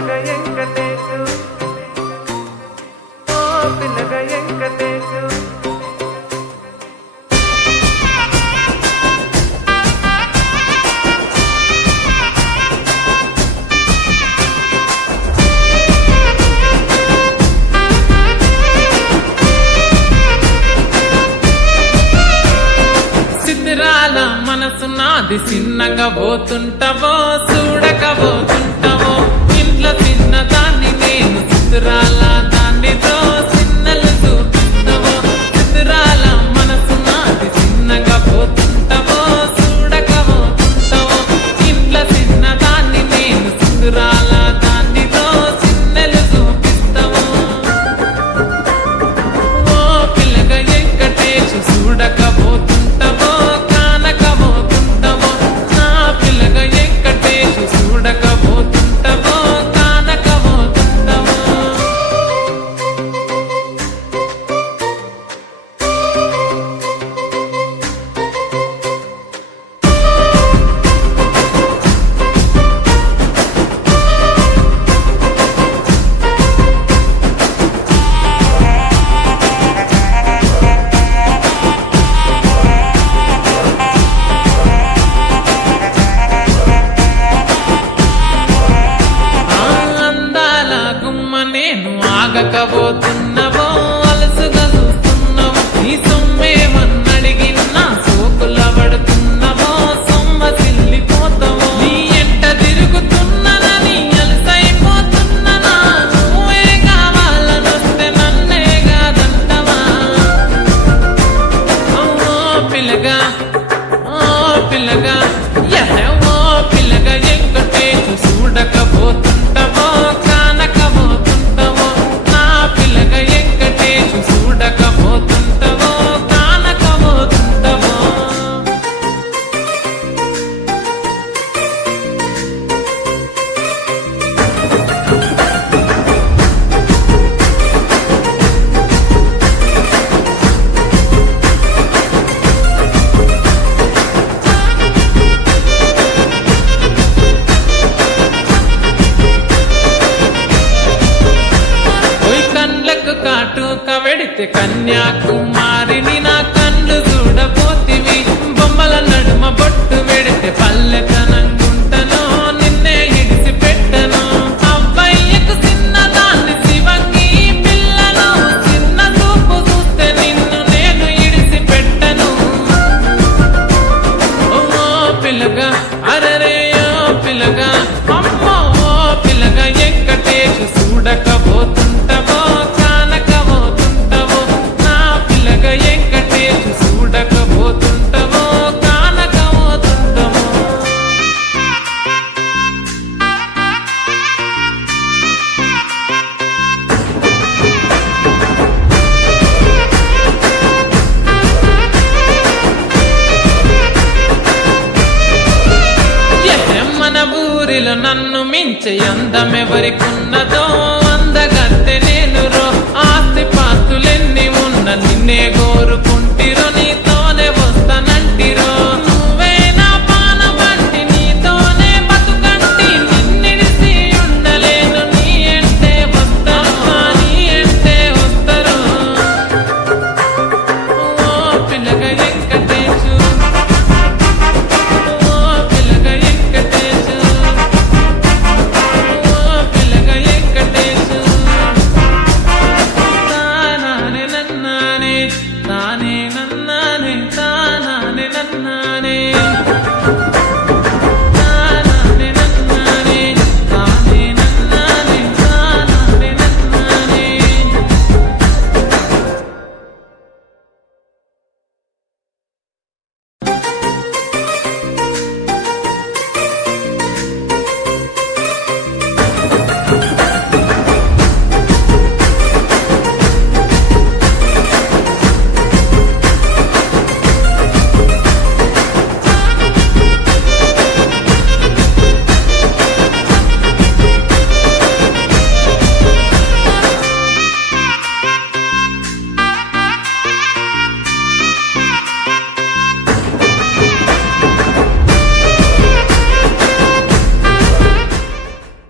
పిల్లగా వెంకటేశు ఓ పిల్లగా వెంకటేశు మనసు నాది చిన్నగా పోతుంటావో చూడకపోతుంటావో ఇంట్లో చిన్న దాన్ని నేను చిత్రాల దాన్నితో చిన్నలు చూపిస్తావో చిత్రాల మనసు నాది చిన్నగా పోతుంటావో చూడకపోతుంటావో ఇంట్లో చిన్న దాన్ని నేను చిత్రాల దాన్నితో చిన్నలు చూపిస్తావో ఓ పిల్లగా వెంకటేశు చూడకపోతుంటావో ఆగకపోతున్నావో అలసుగా చూస్తున్నావో ఈ సొమ్మేమన్నడిగినా సోకుల పడుతున్నావో సొమ్మ సిల్లిపోతావో నీ ఎంట తిరుగుతున్నానని అలసైపోతున్నానా నువ్వే కావాలనొస్తే నన్నే కాదంటవా ఓ పిల్లగా ఓ పిల్లగా వెంకటేశు చూడకపోతుంటావో వెడితే కన్యాకుమారిని నా కళ్ళు చూడపోతివి బొమ్మల నడుమ బొట్టు వెడితే పల్లెతనంగుంటను నిన్నే ఇడిసి పెట్టను అబ్బాయికు చిన్నదాన్ని శివంగి పిల్లను చిన్న చూపు చూస్తే నిన్ను నేను ఇడిసి పెట్టను ఓ పిల్లగా అరరే ఓ పిల్లగా అమ్మో ఓ పిల్లగా వెంకటేశు చూడకపోతుంటావో నన్ను మించే అందమెవరికున్నదో అందగత్తె నేను రో ఆస్తి పాస్తులెన్ని ఉన్న నిన్నే కోరుకు